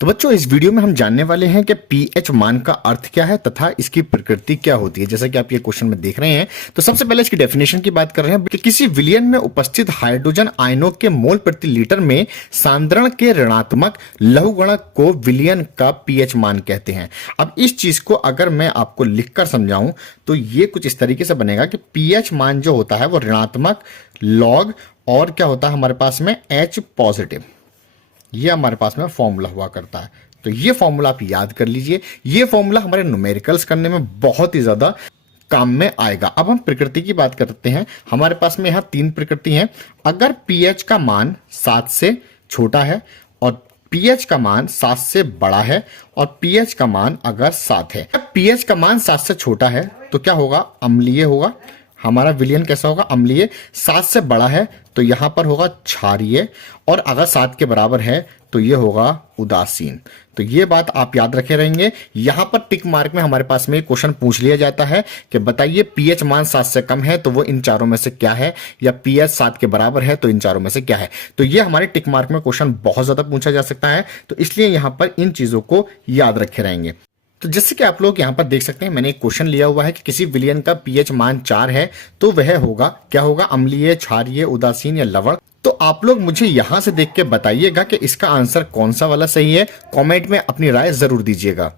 तो बच्चों इस वीडियो में हम जानने वाले हैं कि पीएच मान का अर्थ क्या है तथा इसकी प्रकृति क्या होती है। जैसा कि आप ये क्वेश्चन में देख रहे हैं, तो सबसे पहले इसकी डेफिनेशन की बात कर रहे हैं कि किसी विलयन में उपस्थित हाइड्रोजन आयनों के मोल प्रति लीटर में सांद्रण के ऋणात्मक लघुगणक को विलयन का पीएच मान कहते हैं। अब इस चीज को अगर मैं आपको लिखकर समझाऊं तो ये कुछ इस तरीके से बनेगा कि पीएच मान जो होता है वो ऋणात्मक लॉग और क्या होता है हमारे पास में H पॉजिटिव, ये हमारे पास में फॉर्मूला हुआ करता है। तो ये फॉर्मूला आप याद कर लीजिए, ये फॉर्मूला हमारे न्यूमेरिकल्स करने में बहुत ही ज्यादा काम में आएगा। अब हम प्रकृति की बात करते हैं। हमारे पास में यहां 3 प्रकृति हैं। अगर पीएच का मान 7 से छोटा है और पीएच का मान 7 से बड़ा है और पीएच का मान अगर 7 है, पीएच का मान 7 से छोटा है तो क्या होगा, अम्लीय होगा। हमारा विलयन कैसा होगा, अम्लीय। 7 से बड़ा है तो यहां पर होगा क्षारीय और अगर 7 के बराबर है तो ये होगा उदासीन। तो ये बात आप याद रखे रहेंगे। यहां पर टिक मार्क में हमारे पास में क्वेश्चन पूछ लिया जाता है कि बताइए पीएच मान 7 से कम है तो वो इन चारों में से क्या है, या पीएच 7 के बराबर है तो इन चारों में से क्या है। तो ये हमारे टिक मार्क में क्वेश्चन बहुत ज्यादा पूछा जा सकता है, तो इसलिए यहां पर इन चीजों को याद रखे रहेंगे। तो जैसे कि आप लोग यहां पर देख सकते हैं, मैंने एक क्वेश्चन लिया हुआ है कि किसी विलयन का पीएच मान 4 है तो वह होगा क्या होगा, अम्लीय, क्षारीय, उदासीन या लवण। तो आप लोग मुझे यहां से देख के बताइएगा कि इसका आंसर कौन सा वाला सही है। कमेंट में अपनी राय जरूर दीजिएगा।